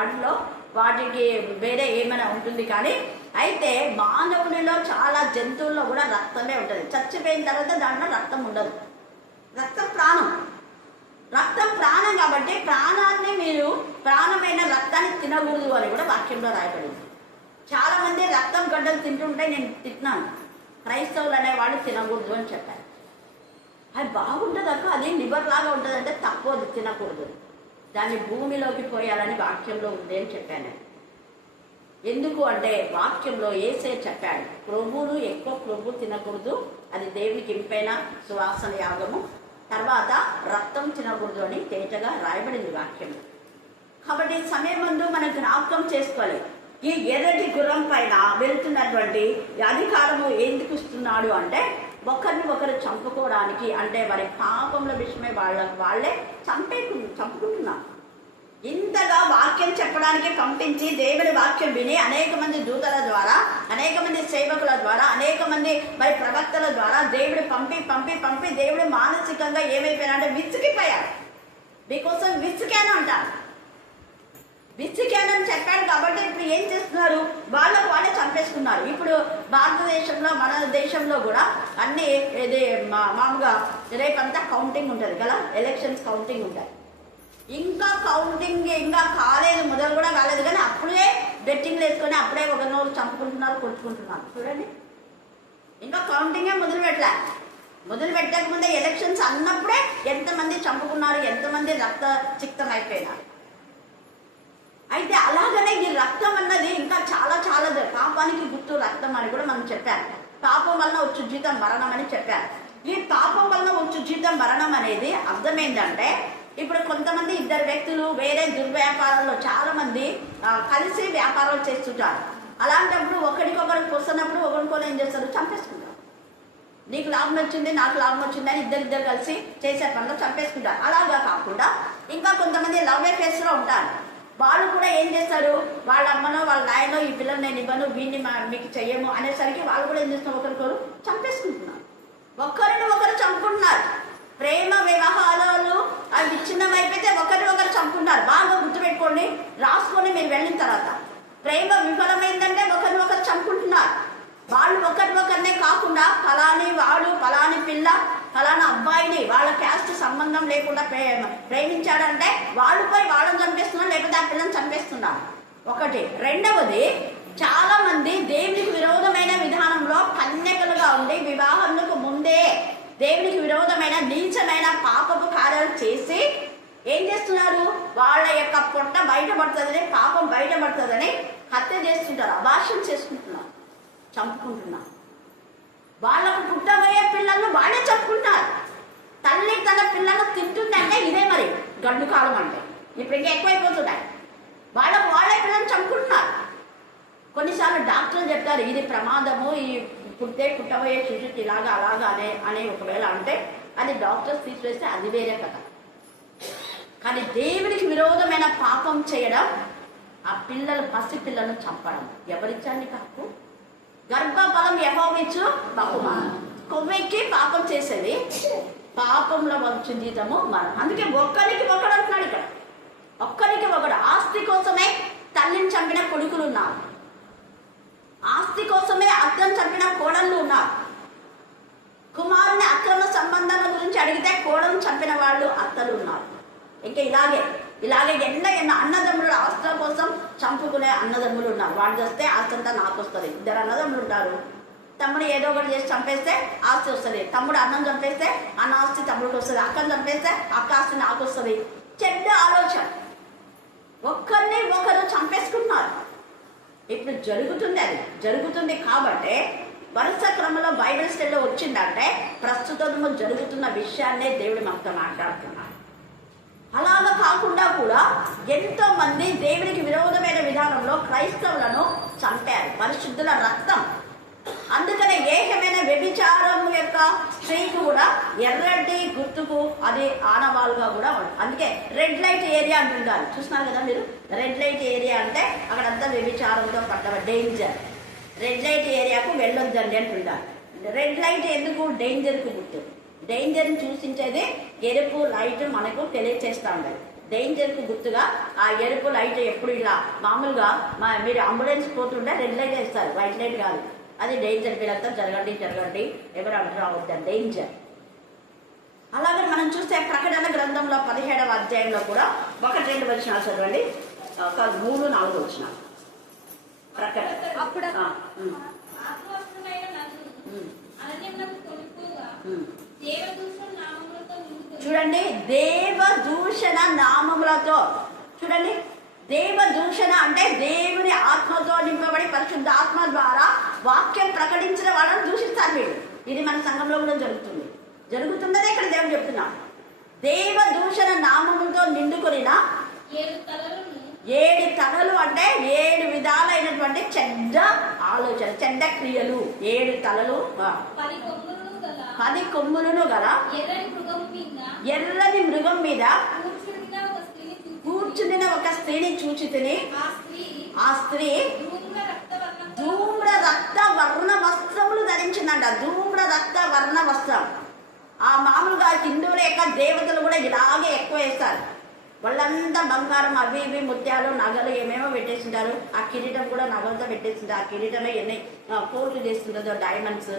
వాటికి వేరే ఏమైనా ఉంటుంది. కానీ అయితే మానవునిలో చాలా జంతువుల్లో కూడా రక్తమే ఉంటుంది. చచ్చిపోయిన తర్వాత దాంట్లో రక్తం ఉండదు. రక్తం ప్రాణం, రక్తం ప్రాణం. కాబట్టి ప్రాణాన్ని మీరు ప్రాణమైన రక్తాన్ని తినకూడదు అని కూడా వాక్యంలో రాయబడింది. చాలా మంది రక్తం గడ్డలు తింటుంటే నేను తిన్నాను, క్రైస్తవులు అనేవాళ్ళు తినకూడదు అని చెప్పారు. అది బాగుంటుంది అక్క, అది లివర్ లాగా ఉంటుంది అంటే తక్కువ, తినకూడదు. దాన్ని భూమిలోకి పోయాలని వాక్యంలో ఉంది అని చెప్పాను. ఎందుకు అంటే వాక్యంలో యేసే చెప్పాడు, క్రొవ్వులు ఎక్కువ క్రొవ్వు తినకూడదు, అది దేవునికి ఇంపైన సువాసన యాగము, తర్వాత రక్తం తినకూడదు అని తేటగా రాయబడింది వాక్యంలో. కాబట్టి సమయం ముందు మనం జ్ఞాపకం చేసుకోవాలి, ఈ ఎర్రటి గుర్రం పైన వెళ్తున్నటువంటి అధికారము ఎందుకు ఇస్తున్నాడు అంటే ఒకరిని ఒకరు చంపుకోవడానికి, అంటే వారి పాపముల విషయమే వాళ్ళే చంపుకుంటున్నారు. ఇంతగా వాక్యం చెప్పడానికి పంపించి దేవుడి వాక్యం విని అనేక మంది దూతల ద్వారా, అనేక మంది సేవకుల ద్వారా, అనేక మంది మరి ప్రవక్తల ద్వారా దేవుడు పంపి పంపి పంపి దేవుడు మానసికంగా ఏమైపోయారంటే విసిగిపోయారు. మీకోసం విసిగాను అంటారు. విసిగానని చెప్పాడు కాబట్టి ఇప్పుడు ఏం చేస్తున్నారు, వాళ్ళే చంపేసుకున్నారు. ఇప్పుడు భారతదేశంలో మన దేశంలో కూడా అన్ని ఇది మామూలుగా రేపంతా కౌంటింగ్ ఉంటుంది కదా, ఎలక్షన్స్ కౌంటింగ్ ఉంటాయి. ఇంకా కౌంటింగ్ ఇంకా కాలేదు, మొదలు కూడా కాలేదు, కానీ అప్పుడే బెట్టింగ్లు వేసుకొని అప్పుడే ఒకరినొకరు చంపుకుంటున్నారు, కొట్టుకుంటున్నారు. చూడండి, ఇంకా కౌంటింగే మొదలు పెట్టక ముందే ఎలక్షన్స్ అన్నప్పుడే ఎంతమంది చంపుకున్నారు, ఎంతమంది రక్త చిక్తం అయిపోయినారు. అయితే అలాగనే ఈ రక్తం అన్నది ఇంకా చాలా చాలా పాపానికి గుర్తు రక్తం అని కూడా మనం చెప్పారు. పాపం వలన వచ్చు జీతం మరణం అని చెప్పారు. ఈ పాపం వలన వచ్చు జీతం మరణం అనేది అర్థం ఏంటంటే, ఇప్పుడు కొంతమంది ఇద్దరు వ్యక్తులు వేరే దుర్వ్యాపారాల్లో చాలా మంది కలిసి వ్యాపారాలు చేస్తుంటారు. అలాంటప్పుడు ఒకరికొకరు పొస్తున్నప్పుడు ఒకరికొకరు ఏం చేస్తారు, చంపేసుకుంటారు. నీకు లాభం వచ్చింది, నాకు లాభం వచ్చింది అని ఇద్దరు కలిసి చేసే పనులు చంపేసుకుంటారు. అలాగా కాకుండా ఇంకా కొంతమంది లవ్ అఫేర్స్లో ఉంటారు. వాళ్ళు కూడా ఏం చేస్తారు, వాళ్ళ అమ్మనో వాళ్ళ నాయనో ఈ పిల్లలు నేను ఇవ్వను, వీడిని మీకు చెయ్యము అనేసరికి వాళ్ళు కూడా ఏం చేస్తున్నారు, ఒకరికొకరు చంపేసుకుంటున్నారు, ఒకరిని ఒకరు చంపుకుంటున్నారు. ప్రేమ వ్యవహారాలు అవి విచ్ఛిన్నమైపోతే ఒకరిని ఒకరు చంపుకుంటారు. బాగా గుర్తుపెట్టుకోండి, రాసుకొని మీరు వెళ్ళిన తర్వాత. ప్రేమ విఫలమైందంటే ఒకరిని ఒకరు చంపుకుంటున్నారు. వాళ్ళు ఒకరినే కాకుండా ఫలాని వాడు, ఫలాని పిల్ల, ఫలానా అబ్బాయిని వాళ్ళ క్యాస్ట్ సంబంధం లేకుండా ప్రేమించాడంటే వాళ్ళు పోయి వాళ్ళని చంపేస్తున్నారు, లేకపోతే ఆ పిల్లని చంపేస్తున్నారు. ఒకటి. రెండవది, చాలా మంది దేవునికి విరోధమైన విధానంలో కన్యకలుగా ఉండి వివాహంకు ముందే దేవునికి విరోధమైన నీచమైన పాపపు కార్యాలు చేసి ఏం చేస్తున్నారు, వాళ్ళ యొక్క పొట్ట బయటపడుతుందని, పాపం బయటపడుతుందని హత్య చేస్తుంటారు, అబార్షన్ చేసుకుంటున్నారు, చంపుకుంటున్నారు. వాళ్ళకు పుట్టబోయే పిల్లలను వాళ్ళే చంపుకుంటారు. తల్లి తన పిల్లలను తింటుందంటే ఇదే మరి గడ్డు కాలం అంటే. ఇప్పుడు ఇంకా ఎక్కువైపోతున్నాయి. వాళ్ళే పిల్లల్ని చంపుకుంటున్నారు. కొన్నిసార్లు డాక్టర్లు చెప్తారు ఇది ప్రమాదము, ఈ పుట్టబోయే శిశువుకి ఇలాగా అలాగా అనే ఒకవేళ అంటే అది డాక్టర్స్ తీసివేస్తే అది వేరే కథ. కానీ దేవుడికి విరోధమైన పాపం చేయడం, ఆ పసి పిల్లలను చంపడం ఎవరిచ్చాన్ని హక్కు? గర్భఫలం యెహోవాయిచ్చు బహుమానం. కొవ్వెక్కి పాపం చేసేది, పాపంలో వచ్చు జీతము మరణం. అందుకే ఒక్కరికి ఒకడు అంటున్నాడు ఇక్కడ, ఒక్కరికి ఒకడు. ఆస్తి కోసమే తల్లిని చంపిన కొడుకులు ఉన్నారు, ఆస్తి కోసమే అత్తను చంపిన కోడళ్ళు ఉన్నారు. కుమారుని అక్రమ సంబంధాల గురించి అడిగితే కోడలను చంపిన వాళ్ళు అత్తలు ఉన్నారు. ఇంకా ఇలాగే ఎన్నో అన్నదమ్ములు ఆస్తుల కోసం చంపుకునే అన్నదమ్ములు ఉన్నారు. వాడు చేస్తే ఆస్తి అంతా నాకు వస్తుంది. ఇద్దరు అన్నదమ్ములు ఉంటారు, తమ్ముడు ఏదో ఒకటి చేసి చంపేస్తే ఆస్తి వస్తుంది, తమ్ముడు అన్నం చంపేస్తే అన్న ఆస్తి తమ్ముడికి వస్తుంది, అక్కను చంపేస్తే అక్క ఆస్తి నాకు వస్తుంది. చెడ్డ ఆలోచన. ఒక్కరిని ఒకరు చంపేసుకుంటున్నారు. ఇప్పుడు జరుగుతుంది కాబట్టి వరుస క్రమంలో బైబిల్ స్టడీలో వచ్చిందంటే ప్రస్తుతము జరుగుతున్న విషయాన్నే దేవుడు మనతో మాట్లాడుతున్నారు. అలాగా కాకుండా కూడా ఎంతో మంది దేవుడికి విరోధమైన విధానంలో క్రైస్తవులను చంపారు, పరిశుద్ధుల రక్తం. అందుకనే ఏకమైన వ్యభిచారం యొక్క స్త్రీకి కూడా ఎర్రటి గుర్తుకు అది ఆనవాలుగా కూడా ఉంటుంది. అందుకే రెడ్ లైట్ ఏరియా అంటుంటారు, చూస్తున్నారు కదా మీరు. రెడ్ లైట్ ఏరియా అంటే అక్కడంతా వ్యభిచారంతో పడ్డ డేంజర్. రెడ్ లైట్ ఏరియాకు వెళ్ళొద్దండి అంటుంటారు. రెడ్ లైట్ ఎందుకు? డేంజర్కు గుర్తు. డేంజర్ని సూచించేది ఎరుపు లైట్ మనకు తెలియచేస్తూ ఉండాలి. డేంజర్కు గుర్తుగా ఆ ఎరుపు లైట్ ఎప్పుడు ఇలా మామూలుగా మీరు అంబులెన్స్ పోతుంటే రెడ్ లైట్ వేస్తారు, వైట్ లైట్ కాదు. అది డేంజర్. వీళ్ళంతా జరగండి ఎవరు అంటారు అవద్దని, డేంజర్. అలాగే మనం చూస్తే ప్రకటన గ్రంథంలో 17వ అధ్యాయంలో కూడా 1-2 వచనాలు చదవండి, 3-4 వచనాలు. ప్రకటన అప్పుడు అరణ్యమునకు కొనుక్కోగా దేవదూషణ నామములతో నిండుకొని చూడండి, దేవదూషణ నామములతో. చూడండి, దేవదూషణ అంటే దేవుని ఆత్మతో నింపబడి పరిశుద్ధ ఆత్మ ద్వారా వాక్యం ప్రకటించిన వాళ్ళని దూషిస్తారు వీళ్ళు. ఇది మన సంఘంలో కూడా జరుగుతున్నదే ఇక్కడ దేవుడు చెప్తున్నాడు. దేవదూషణ నామములతో నిండుకొనిన 7 తలలు అంటే 7 విధాలైనటువంటి చెడ్డ ఆలోచన, చెడ్డ క్రియలు. 7 తలలు 10 కొమ్ములను గల ఎర్రని మృగం మీద కూర్చుని ఒక స్త్రీని చూచి తిని, ఆ స్త్రీ ధూమ్ర రక్త వర్ణ వస్త్రములు ధరించిందంట. ధూమ్ర రక్త వర్ణ వస్త్రం. ఆ మామూలుగా హిందువుల యొక్క దేవతలు కూడా ఇలాగే ఎక్కువ వేస్తారు. వాళ్ళంతా బంగారం అవి ఇవి ముత్యాలు నగలు ఏమేమో పెట్టేసింటారు. ఆ కిరీటం కూడా నగలతో పెట్టేసింటారు. ఆ కిరీటంలో ఎన్ని కోట్లు చేస్తుంటుందో డైమండ్స్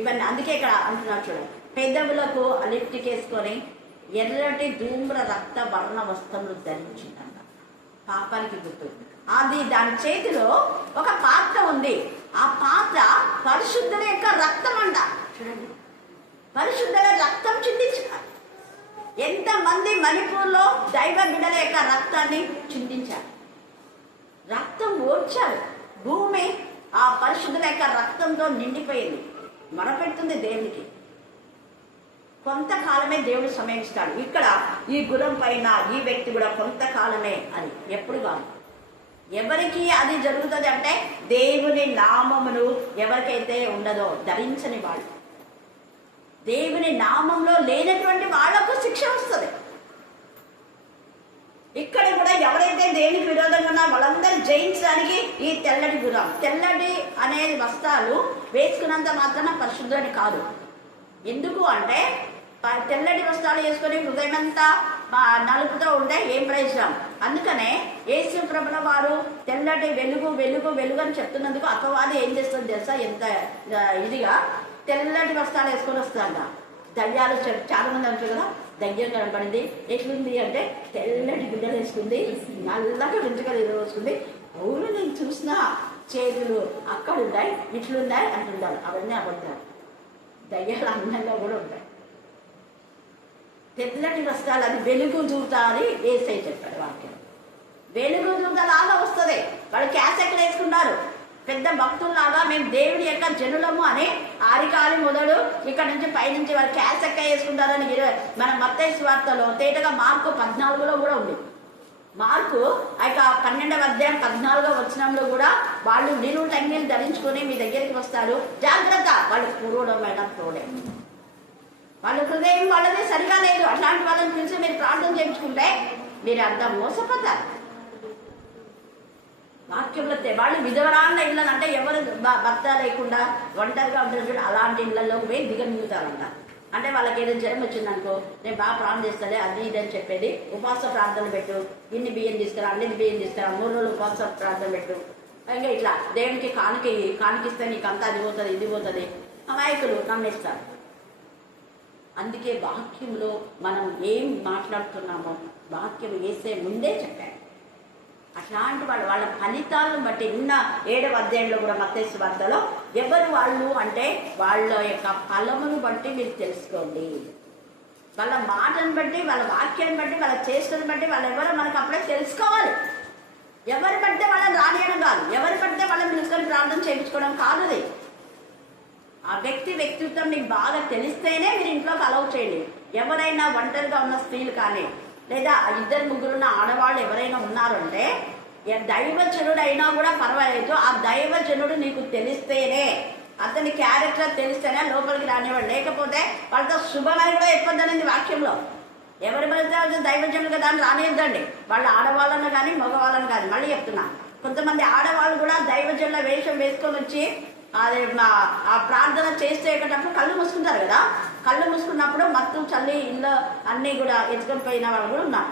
ఇవన్నీ. అందుకే ఇక్కడ అంటున్నారు చూడండి, పెదవులకు లిప్టిక్ వేసుకొని ఎర్రటి ధూమ్ర రక్త వర్ణ వస్త్రములు ధరించిందంట. పాపానికి గుర్తు. అది దాని చేతిలో ఒక పాత్ర ఉంది. ఆ పాత్ర పరిశుద్ధుల యొక్క రక్తం అంట. చూడండి, పరిశుద్ధుల రక్తం చిందించారు. ఎంతమంది మణిపూర్లో దైవ బిడ్డల యొక్క రక్తాన్ని చిందించారు, రక్తం ఓడ్చారు. భూమి ఆ పరిశుద్ధుల యొక్క రక్తంతో నిండిపోయింది. మొరపెడుతుంది దేవునికి. కొంతకాలమే దేవుడు సమయం ఇస్తాడు. ఇక్కడ ఈ గురం పైన ఈ వ్యక్తి కూడా కొంతకాలమే అని ఎప్పుడు కాదు. ఎవరికి అది జరుగుతుంది అంటే దేవుని నామమును ఎవరికైతే ఉండదో ధరించని వాళ్ళు, దేవుని నామంలో లేనటువంటి వాళ్లకు శిక్ష వస్తుంది. ఇక్కడ కూడా ఎవరైతే దేవునికి విరోధంగా ఉన్నా వాళ్ళందరూ జయించడానికి ఈ తెల్లటి గుర్రం, తెల్లటి అనే వస్త్రాలు వేసుకున్నంత మాత్రాన పరిశుద్ధుని కాదు. ఎందుకు అంటే తెల్లటి వస్త్రాలు వేసుకొని హృదయం అంతా నలుపుతో ఉంటే ఏం ప్రయోజనం. అందుకనే యేసు ప్రభుల వారు తెల్లటి వెలుగు వెలుగు వెలుగు అని చెప్తున్నందుకు అపవాది ఏం చేస్తుంది తెలుసా, ఎంత ఇదిగా తెల్లటి వస్త్రాలు వేసుకొని వస్తారంట. దయ్యాలు చాలా మంది అంటారు కదా, దయ్యం కనపడింది ఎట్లుంది అంటే తెల్లటి గుడ్డలు వేసుకుంది, నల్లగా వెంట్రుకలు వేసుకుంది. అవును, నేను చూసిన చేతులు అక్కడున్నాయి ఇట్లున్నాయి అంటుంటారు. అవన్నీ అబద్ధాలు. దయ్యాలు అందంగా కూడా ఉంటాయి. తెల్లటి వస్త్రాలు అది వెలుగు చూతా అని వేసే చెప్పాడు వాక్యం. వెలుగు చూతలాగా వస్తుంది. వాళ్ళు క్యాసెట్లు వేసుకున్నారు పెద్ద భక్తుల్లాగా, మేము దేవుడి యొక్క జనులము అని ఆరికాలి మొదలు ఇక్కడ నుంచి పైనుంచి వాళ్ళు క్యాసెక్క వేసుకుంటారని మన మత్తయి సువార్తలో తేటగా మార్కు 14లో కూడా ఉంది. మార్కు ఆ 12వ అధ్యాయం 14వ వచనంలో కూడా వాళ్ళు నిలువు టంగిలు ధరించుకొని మీ దగ్గరికి వస్తారు, జాగ్రత్త, వాళ్ళు పూర్వమైన తోడే, వాళ్ళ హృదయం వాళ్ళదే సరిగా లేదు. అట్లాంటి వాళ్ళని పిలిచి మీరు ప్రార్థన చేయించుకుంటే మీరు అంతా మోసపోతారు. వాక్యంలో వాళ్ళు విధవరాళ్ళ ఇళ్ళని అంటే ఎవరు భర్త లేకుండా ఒంటరిగా ఉంటారు, అలాంటి ఇళ్లలో పోయి దిగమిగుతారంట. అంటే వాళ్ళకి ఏదో జ్వరం వచ్చిందనుకో, నేను బాగా ప్రార్థన చేస్తానే అది ఇది అని చెప్పేది. ఉపవాస ప్రార్థనలు పెట్టు, ఇన్ని బియ్యం తీసుకురా, అన్ని బియ్యం తీసుకురా, 3 రోజులు ఉపవాస ప్రార్థన పెట్టు, ఇంకా ఇట్లా దేవునికి కానికిస్తే నీకు అంతా అది పోతుంది ఇది పోతుంది. అమాయకులు నమ్మేస్తారు. అందుకే వాక్యంలో మనం ఏం మాట్లాడుతున్నామో వాక్యం వేసే ముందే చెప్పాడు. అట్లాంటి వాళ్ళ ఫలితాలను బట్టి నిన్న 7వ అధ్యాయంలో కూడా మత్తయి సువార్తలో ఎవరు వాళ్ళు అంటే వాళ్ళ యొక్క ఫలమును బట్టి మీరు తెలుసుకోండి. వాళ్ళ మాటను బట్టి, వాళ్ళ వాక్యాన్ని బట్టి, వాళ్ళ చేష్టను బట్టి వాళ్ళు ఎవరో మనకు అప్పుడే తెలుసుకోవాలి. ఎవరు పడితే వాళ్ళని రానియడం కాదు, ఎవరు పడితే వాళ్ళని పిలుచుకొని ప్రార్థన చేయించుకోవడం కాదు. అది ఆ వ్యక్తిత్వం మీకు బాగా తెలిస్తేనే మీరు ఇంట్లోకి అలౌ చేయండి. ఎవరైనా ఒంటరిగా ఉన్న స్త్రీలు కానీ లేదా 2-3 ఉన్న ఆడవాళ్ళు ఎవరైనా ఉన్నారంటే దైవజనుడు అయినా కూడా పర్వాలేదు. ఆ దైవజనుడు నీకు తెలిస్తేనే, అతని క్యారెక్టర్ తెలిస్తేనే లోపలికి రానివాడు. లేకపోతే వాళ్ళతో శుభమని కూడా చెప్పొద్దనేది వాక్యంలో. ఎవరి పడితే దైవజనుడు కదా అని రానియద్దండి. వాళ్ళు ఆడవాళ్ళను కానీ మగవాళ్ళను కానీ. మళ్ళీ చెప్తున్నా, కొంతమంది ఆడవాళ్ళు కూడా దైవజనుల వేషం వేసుకొని వచ్చి అదే ఆ ప్రార్థన చేసేటప్పుడు కళ్ళు మూసుకుంటారు కదా. కళ్ళు మూసుకున్నప్పుడు మత్తు చల్లి ఇల్లు అన్నీ కూడా ఎత్తుకొని పోయిన వాళ్ళు కూడా ఉన్నారు.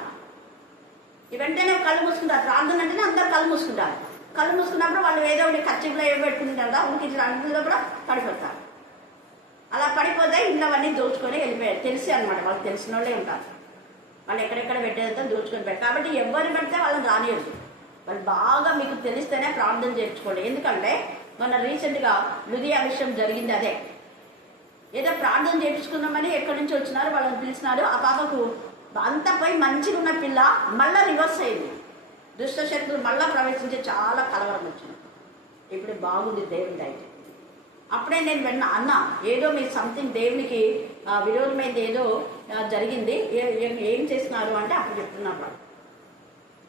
వెంటనే కళ్ళు మూసుకుంటారు. ప్రార్థన అంటేనే అందరు కళ్ళు మూసుకుంటారు. కళ్ళు మూసుకున్నప్పుడు వాళ్ళు ఏదో ఒకటి ఖర్చులో ఏమి పెట్టుకుంటారు కదా, ఉనికి అందులో కూడా పడిపోతారు. అలా పడిపోతే ఇళ్ళవన్నీ దోచుకొని వెళ్ళిపోయారు. తెలిసి అనమాట, వాళ్ళు తెలిసిన వాళ్ళే ఉంటారు. వాళ్ళు ఎక్కడెక్కడ పెట్టేదంతా దోచుకొని పెట్టారు. కాబట్టి ఎవరు పెడితే వాళ్ళని రానియద్దు. వాళ్ళు బాగా మీకు తెలిస్తేనే ప్రార్థన చేయించుకోండి. ఎందుకంటే మొన్న రీసెంట్గా లుధియా విషయం జరిగింది. అదే ఏదో ప్రార్థన చేయించుకుందామని ఎక్కడి నుంచి వచ్చినారు వాళ్ళని పిలిచినారు. ఆ పాపకు అంతా పోయి మంచిగా ఉన్న పిల్ల మళ్ళీ రివర్స్ అయింది. దుష్టశక్తులు మళ్ళీ ప్రవేశించి చాలా కలవరం వచ్చింది. ఇప్పుడు బాగుంది దేవుడి అయితే. అప్పుడే నేను విన్నా, అన్న ఏదో మీ సంథింగ్ దేవునికి విరోధమైంది ఏదో జరిగింది, ఏం చేస్తున్నారు అంటే అప్పుడు చెప్తున్నారు వాళ్ళు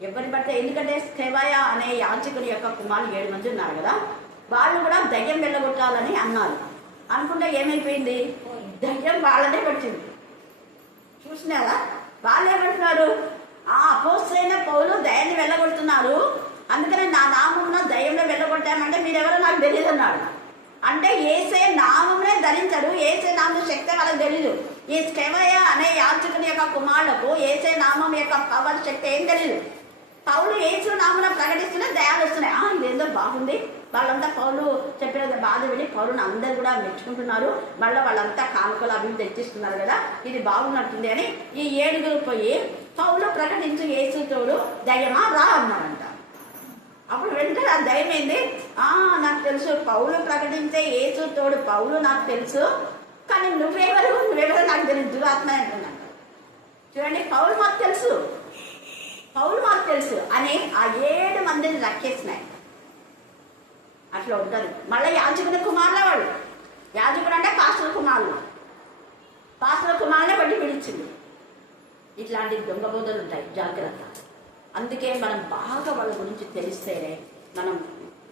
ఎవరిని బట్టి. ఎందుకంటే స్కెవాయ అనే యాజకుని యొక్క కుమారులు 7 మంది ఉన్నారు కదా, వాళ్ళు కూడా దయ్యం వెళ్ళగొట్టాలని అన్నారు. అనుకుంటే ఏమైపోయింది, దయ్యం వాళ్ళనే పట్టింది. చూసినారా, వాళ్ళు ఏమంటున్నారు, అపోస్తలుడైన పౌలు దయ్యాన్ని వెళ్ళగొడుతున్నారు, అందుకనే నా నామమున దయ్యంలో వెళ్ళగొట్టామంటే మీరెవరో నాకు తెలియదు అన్నాడు. అంటే ఏసే నామమునే ధరించడు, ఏసే నామం శక్తి వాళ్ళకి తెలీదు. ఈ స్కెవయ అనే యాజకుని యొక్క కుమారులకు ఏసే నామం యొక్క పవర్ శక్తి ఏం తెలీదు. పౌలు ఏసు నామమున ప్రకటిస్తూనే దయాలు వస్తున్నాయి. ఇదేందో బాగుంది. వాళ్ళంతా పౌలు చెప్పిన బాధ విని పౌరుని అందరు కూడా మెచ్చుకుంటున్నారు. మళ్ళీ వాళ్ళంతా కానుకలు అవి తెచ్చిస్తున్నారు కదా, ఇది బాగున్నట్టుంది అని ఈ 7 పోయి పౌలు ప్రకటించి ఏసు తోడు దయ్యమా రా అన్నారంట. అప్పుడు వెంటనే ఆ దయ్యం ఏంది, నాకు తెలుసు పౌలు ప్రకటించే ఏసు తోడు పౌలు నాకు తెలుసు, కానీ నువ్వెవరో నాకు తెలియదు, దురాత్మ అంటున్నాను. చూడండి, పౌలు మాకు తెలుసు అని ఆ 7 మందిని రక్కేసినాయి. అట్లా ఉంటుంది. మళ్ళీ యాజకుని కుమారులే వాళ్ళు. యాజకుడు అంటే పాస్టర్ కుమారులే బట్టి పిలిచింది. ఇట్లాంటి దొంగ బోధలు ఉంటాయి, జాగ్రత్త. అందుకే మనం బాగా వాళ్ళ గురించి తెలిస్తేనే మనం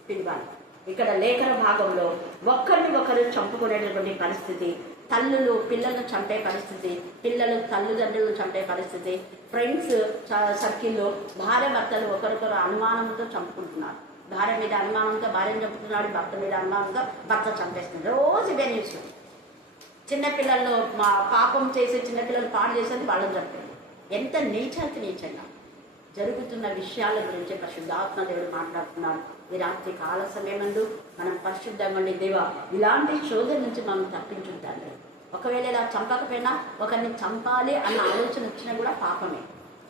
పిలవాలి. ఇక్కడ లేఖన భాగంలో ఒకరు చంపుకునేటటువంటి పరిస్థితి, తల్లులు పిల్లలను చంపే పరిస్థితి, పిల్లలు తల్లిదండ్రులను చంపే పరిస్థితి, ఫ్రెండ్స్ సర్కిల్లో భార్య భర్తలు ఒకరికొకరు అనుమానంతో చంపుకుంటున్నారు. భార్య మీద అనుమానంతో భార్యను చంపుతున్నాడు, భర్త మీద అనుమానంతో భర్త చంపేస్తున్నాడు. రోజు ఇవే న్యూస్. చిన్నపిల్లల్లో పాపం చేసి చిన్నపిల్లలు పాడు చేసేది వాళ్ళని చంపేది. ఎంత నీచంగా జరుగుతున్న విషయాల గురించి పరిశుద్ధాత్మ దేవుడు మాట్లాడుతున్నాడు. ఈ రాత్రి కాల సమయమందు మనం పరిశుద్ధంగా ఉండి, దేవా ఇలాంటి శోధన నుంచి మనం తప్పించుంటాను. ఒకవేళ ఇలా చంపకపోయినా ఒకరిని చంపాలి అన్న ఆలోచన వచ్చినా కూడా పాపమే.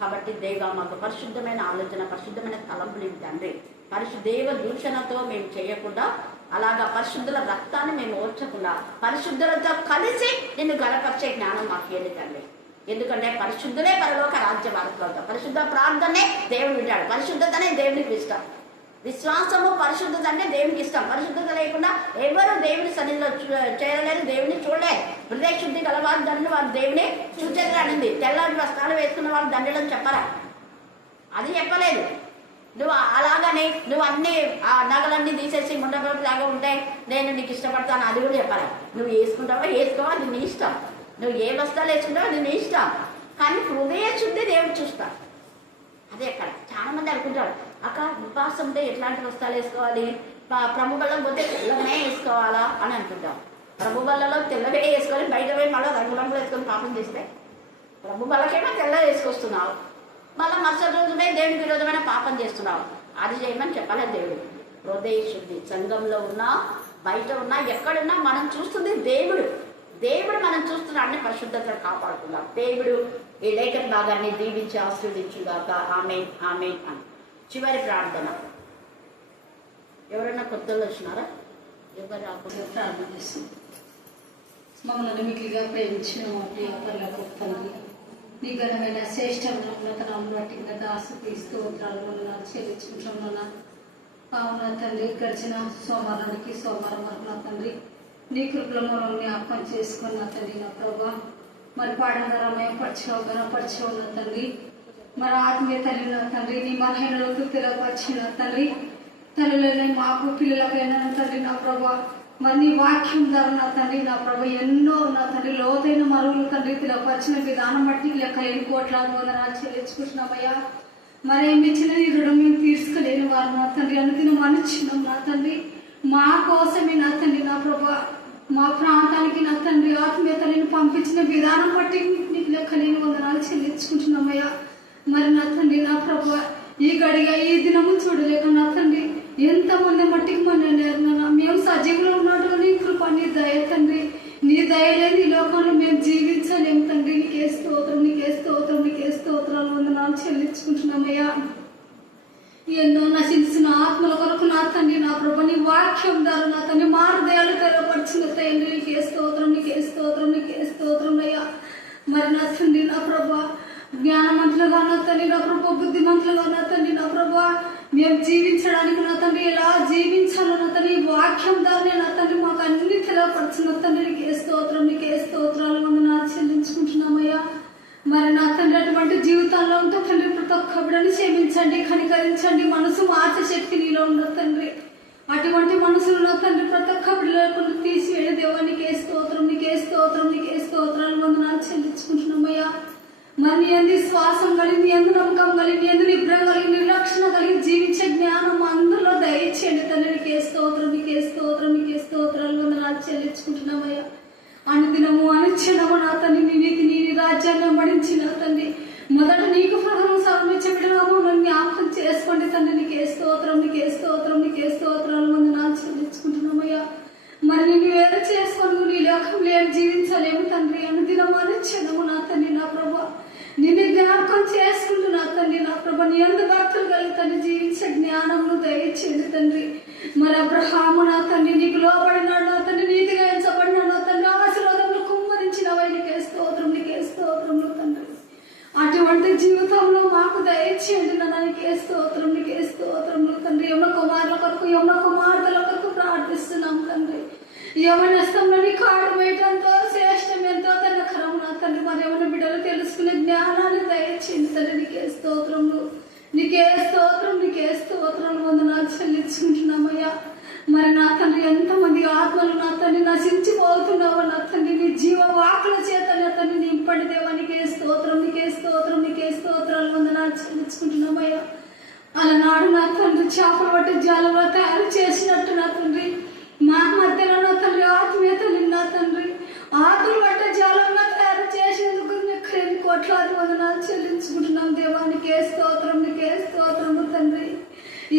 కాబట్టి దేవా మాకు పరిశుద్ధమైన ఆలోచన, పరిశుద్ధమైన తలంపులు తండ్రి. దేవ దూషణతో మేము చేయకుండా, అలాగా పరిశుద్ధుల రక్తాన్ని మేము ఓర్చకుండా పరిశుద్ధులతో కలిసి నిన్ను గణపరిచే జ్ఞానం మాకు ఏది తండ్రి. ఎందుకంటే పరిశుద్ధులే పరలోక రాజ్య వారసులు. పరిశుద్ధ ప్రార్థనే దేవుడు వింటాడు, పరిశుద్ధతనే దేవునికి ఇష్టం. విశ్వాసము పరిశుద్ధత అంటే దేవునికి ఇష్టం. పరిశుద్ధత లేకుండా ఎవరు దేవుని సన్నిధిలో చేరలేరు, దేవుని చూడలేరు. హృదయ శుద్ధి గలవారు దండ్రులు వారు దేవుని చూచేది. తెల్లటి వస్త్రాలు వేసుకున్న వాళ్ళు దండ్రులను చెప్పరా? అది చెప్పలేదు. నువ్వు అలాగని నువ్వు అన్ని ఆ నగలన్నీ తీసేసి ముండపరపు లాగా ఉంటే నేను నీకు ఇష్టపడతాను అది కూడా చెప్పాలి. నువ్వు వేసుకోవా అది నీ ఇష్టం. నువ్వు ఏ వస్త్రాలు వేసుకుంటావో అది నీ ఇష్టం. కానీ హృదయ శుద్ధి దేవుడు చూస్తా. అదే అక్కడ చాలా మంది అనుకుంటారు, అక్క ఉపవాసం ఉంటే ఎట్లాంటి వస్త్రాలు వేసుకోవాలి, ప్రభు బల్లం పోతే తెల్లమే వేసుకోవాలా అని అనుకుంటాం. ప్రభు బల్లలో తెల్లవే వేసుకోవాలి, బయట పోయి మళ్ళీ రంగురంగులు వేసుకొని పాపం చేస్తే ప్రభు బల్లకేమో తెల్ల వేసుకొస్తున్నావు, మళ్ళీ మరుసటి రోజునే దేవునికి విరోధమైన పాపం చేస్తున్నావు. అది చేయమని చెప్పాలి దేవుడు. హృదయ శుద్ధి సంఘంలో ఉన్నా బయట ఉన్నా ఎక్కడున్నా మనం చూస్తుంది దేవుడు మనం చూస్తున్నాడని పరిశుద్ధత కాపాడుకుందాం. దేవుడు ఈ లేఖన భాగాన్ని దీవించి ఆశీర్వదించుగాక. ఆమేన్ ఆమేన్ అని. చివరి ప్రార్థన. ఎవరైనా కొత్తలు వచ్చినారా? ఎవరు రాకుండా ప్రార్థన చేస్తుంది. మమ్మల్ని మిగిలిగా ప్రేమించిన తండ్రి, నీ ఘనమైన శ్రేష్టతను బట్టి ఆసక్తి స్తోత్రాలు చెల్లించుకుంటున్నా. అవునా తండ్రి, గడిచిన సోమవారం వరకు తండ్రి నీ కృపలో మనం జ్ఞాపకం చేసుకున్న తండ్రి నా ప్రభా, మరి పాడంగా గణపరిచావు నా తండ్రి, మరి ఆత్మీయ తల్లి నా తండ్రి, నీ మహిళలకు తెలియపరిచిన తండ్రి, తల్లిలోనే మాకు పిల్లలకైనా తండ్రి నా ప్రభా, మరి నీ వాక్యం ద్వారా నా తండ్రి నా ప్రభా ఎన్నో నా తండ్రి లోతైన మరువులు తండ్రి తెలియపరిచిన విధానం బట్టి లెక్క ఎన్ని కోట్లాది వందనాలు చెల్లించుకుంటున్నామయ్యా. మరేమి ఇచ్చిన నీ రుణం మేము తీర్చుకోలేని వారు నా తండ్రి, అనుదినం అనుచిన్నాం నా తండ్రి. మా కోసమే నా తండ్రి నా ప్రభా, మా ప్రాంతానికి నా తండ్రి ఆత్మీయ తల్లిని పంపించిన విధానం బట్టి నీకు లెక్కలేని వందనాలు చెల్లించుకుంటున్నామయ్యా. మరి నా తండ్రి నా ప్రభా, ఈ గడిగా ఈ దినము చూడలేక నా తండ్రి ఎంతమంది మట్టికి మన మేము సజీవులు ఉన్నట్టు నీ కృప, నీ దయ తండ్రి, నీ దయ లేని ఈ లోకంలో మేము జీవించలేము తండ్రి. నీకే స్తోత్రాలు వందనాలు చెల్లించుకుంటున్నామయ్యా. ఎన్నో నశించిన ఆత్మల కొరకు నా తండ్రి నా ప్రభు నీ వాక్యం వాక్యం ద్వారా నా తండ్రి మా హృదయాలు తెరవపరిచిన తండ్రి నీకే స్తోత్రం, నీకే స్తోత్రం, నీకే స్తోత్రం అయ్యా. మరి నా తండ్రి నా ప్రభా జ్ఞానవంతులుగా నా తండ్రి నా ప్రభా బుద్ధిమంతులుగా నా తండ్రి నా ప్రభా మేము జీవించడానికి నా తండ్రి ఎలా జీవించాలో నా తండ్రి వాక్యం ద్వారా నా తండ్రి మాకు అన్ని తెలపడుతున్న తండ్రి నీకే స్తోత్రం, నీకే స్తోత్రాలు వందనాలు చెల్లించుకుంటున్నామయ్యా. మరి నా తండ్రి అటువంటి జీవితాల్లో ఉంటే తండ్రి ప్రతి ఒక్క బిడ్డని క్షమించండి, కనికరించండి. మనసు మార్చే శక్తి నీలో ఉన్న తండ్రి అటువంటి మనసులు నా తండ్రి ప్రతి ఒక్క బిడ్డలకు తీసివేయ దేవా నీకే స్తోత్రం, నీకే స్తోత్రం, నీకే స్తోత్రాలు వందనాలు చెల్లించుకుంటున్నామయ్యా. మరి నీ అంది శ్వాసం కలిగి, నీ అందు నమ్మకం కలిగి, నీ అందు నిగ్రహం కలిగి, నిర్లక్షణ కలిగి జీవించే జ్ఞానం అందులో దయచేయండి తండ్రి నీకే స్తోత్రం, నీకే స్తోత్రం, నీకే స్తోత్రాలు వందనాలు చెల్లించుకుంటున్నామయ్యా. అనుదినము అనుక్షణము నా తండ్రి నీ నీతి నీ రాజ్యాన్ని మడించిన తండ్రి మొదట నీకు ప్రథమ సమర్పించబడినాము జ్ఞాపకం చేసుకోండి తండ్రి నీకే స్తోత్రం, నీకే స్తోత్రం, నీకే స్తోత్రాలు వందనాలు చెల్లించుకుంటున్నామయ్యా. మరి నేను వేరు చేసుకొని నీ లోకంలో ఏం జీవించలేము తండ్రి. అనుదినము అనుక్షణము నా తండ్రి నా ప్రభా నిన్ను జ్ఞాపకం చేసుకుంటున్నా తండ్రి నా ప్రభా నీ అందు భక్తులు కలిగి తండ్రి జీవించే జ్ఞానమును దయచేయండి తండ్రి. మరి అబ్రహాము నా తండ్రి నీకు లోబడినాడు నా తండ్రి, నీతిగా ఎంచబడినాడు నా తండ్రి, ఆశీర్వాదములు కుమ్మరించినవై నీకే స్తోత్రం, నీకే స్తోత్రములు తండ్రి. అటువంటి జీవితంలో మాకు దయచేయండి నాన్న నీకే స్తోత్రం, నీకే స్తోత్రములు తండ్రి. యవన కుమారుల కొరకు యవన కుమార్తెల కొరకు ప్రార్థిస్తున్నాం తండ్రి. యవనస్తంలో నీ కాడు వేయటంతో శ్రేష్టం ఎంతో తనకరం నా తండ్రి. మరి యవన బిడ్డలు తెలుసుకునే జ్ఞానాన్ని దయచేయండి తండ్రి నీకే స్తోత్రములు, నీకే స్తోత్రం, నీకే స్తోత్రం వందనాలు చెల్లించుకుంటున్నామయ్యా. మరి నా తండ్రి ఎంతమంది ఆత్మలు నా తండ్రి నశించిపోతున్నావు నా తండ్రి నీ జీవ వాకుల చేత నా తండ్రి నింపడి దేవా నీకే స్తోత్రం, నీకే స్తోత్రం, నీకే స్తోత్రాలు వందనాలు చెల్లించుకుంటున్నామయ్యా. అలనాడు నా తండ్రి చేపలు పట్టి జాలంలో తయారు చేసినట్టు నా తండ్రి మా మధ్యలో నా తండ్రి ఆత్మీయతలు నా తండ్రి ఆకులు పట్టే జాలంలో తయారు చేసేందుకు కోట్లాది వందనాలు చెల్లించుకుంటున్నాం దేవా నీకే స్తోత్రం, నీకే స్తోత్రము తండ్రి.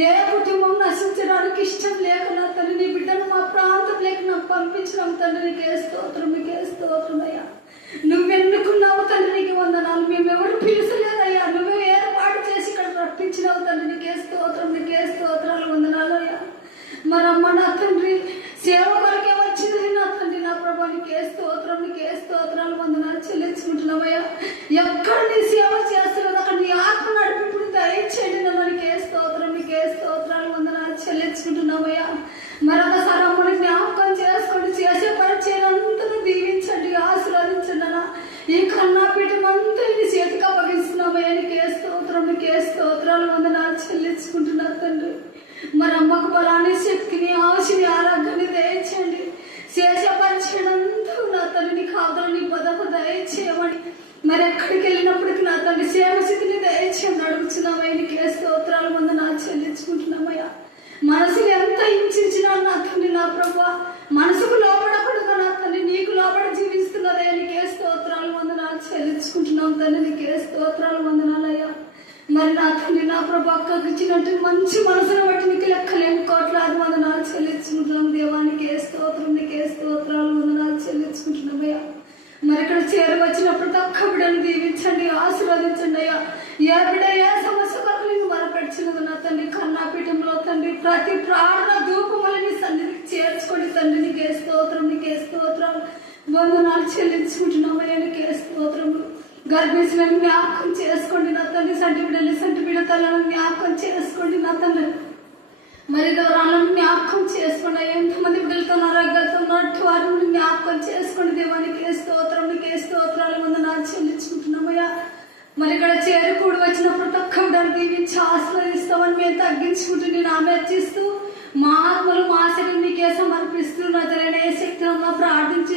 ఏ కుటుంబం నశించడానికి ఇష్టం లేకున్నా తండ్రి నీ బిడ్డను మా ప్రాంతం లేక నాకు పంపించినాం తండ్రి నీకే స్తోత్రం, నీకే స్తోత్రమయ్యా. నువ్వెన్నుకున్నావు తండ్రి నీకు వందనాలు. మేమెవరు పిలుసలేదయ్యా, నువ్వే ఏర్పాటు చేసి ఇక్కడ రప్పించినావు తండ్రి నీకే స్తోత్రం, నీకే స్తోత్రాలు వందనాలు అయ్యా. మరమ్మ నా తండ్రి సేవ కొరకే వచ్చింది నా తండ్రి నా ప్రభా నీకే స్తోత్రం, నీకే స్తోత్రాలు వందనాలు చెల్లించుకుంటున్నామయ్యా. ఎక్కడ నీ సేవ చేస్తున్నావు అక్కడ నీ ఆత్మ నడిపిప్పుడు దయచేయండి నా నీకే స్తోత్రం, నీకే స్తోత్రాలు వందనాలు చెల్లించుకుంటున్నామయ్యా. మరొకసారి అమ్మని జ్ఞాపకం చేసుకోండి, చేసే పరిచయంతా దీవించండి, ఆశీర్వదించండి అన్న. ఈ కన్నాపీఠం అంతా నీ చేతికి అప్పగిస్తున్నామయ్యా. నీకే స్తోత్రం, నీకే స్తోత్రాలు వందనాలు చెల్లించుకుంటున్నా తండ్రి. మరి అమ్మకు బలాన్ని శక్తిని ఆశని ఆరోగ్యాన్ని దయచేయండి. చేసే పరిచయం అంతా నా తల్లి నీ కాదలు నీ పదకు దయచేయమని మరి ఎక్కడికి వెళ్ళినప్పటికీ నా తండ్రి సేవ స్థితిని దయచేయమని అడుగుతున్నామయ్యా. నీకే స్తోత్రాలు వందనాలు చెల్లించుకుంటున్నామయ్యా. మనసులు ఎంత హింసించినా నా తండ్రి నా ప్రభా మనసుకు లోపడకూడదు నా తండ్రి నీకు లోపడి జీవిస్తున్నదయ్యా. నీకే స్తోత్రాలు వందనాలు చెల్లించుకుంటున్నాం తండ్రి, నీకే స్తోత్రాలు వందనాలయ్యా. మరి నా తండ్రి నా ప్రభా అక్కకి ఇచ్చినట్టు మంచి మనసును బట్టి నీకు లెక్కలేని కోట్లాది వందనాలు చెల్లించుకుంటున్నాం దేవా. నీకే స్తోత్రం, నీకే స్తోత్రాలు వందనాలు చెల్లించుకుంటున్నామయ్యా. మరి ఇక్కడ చేరువచ్చిన ప్రతి ఒక్క బిడ్డను దీవించండి, ఆశీర్వదించండి అయ్యా. ఏ బిడ్డ ఏ సమస్య కొరకు నేను మరపెట్టినది నా తండ్రి కన్నాపీఠంలో తండ్రి ప్రతి ప్రార్థన ధూపములని సన్నిధికి చేర్చుకోండి తండ్రి. నీకే స్తోత్రం, నీకే స్తోత్రాలు వందనాలు చెల్లించుకుంటున్నామయ్యా. నీకే స్తోత్రములు. గర్భిణులను జ్ఞాపకం చేసుకోండి నా తండ్రి, సంటి బిడ్డలు సంటి బిడ్డతలను జ్ఞాపకం చేసుకోండి నా తండ్రి. మరి దూరాలను జ్ఞాపకం చేసుకోండి. ఎంతమంది బిడ్డలతో ఆరోగ్యాలతో ఉన్నట్టు వారిని జ్ఞాపకం చేసుకోండి దేవా. నీకే స్తోత్రం, నీకే స్తోత్రాలు వందనాలు చెల్లించుకుంటున్నామయ్యా. మరి ఇక్కడ చేరుకూడి వచ్చిన ప్రతి ఒక్క బిడ్డను దీవించి ఆశీర్వదిస్తామని మేము తగ్గించుకుంటూ నేను ఆమెర్చిస్తూ మా ఆత్మలు మా శరీరం నీకే సమర్పిస్తూ నజరైన ఏ శక్తి ప్రార్థించి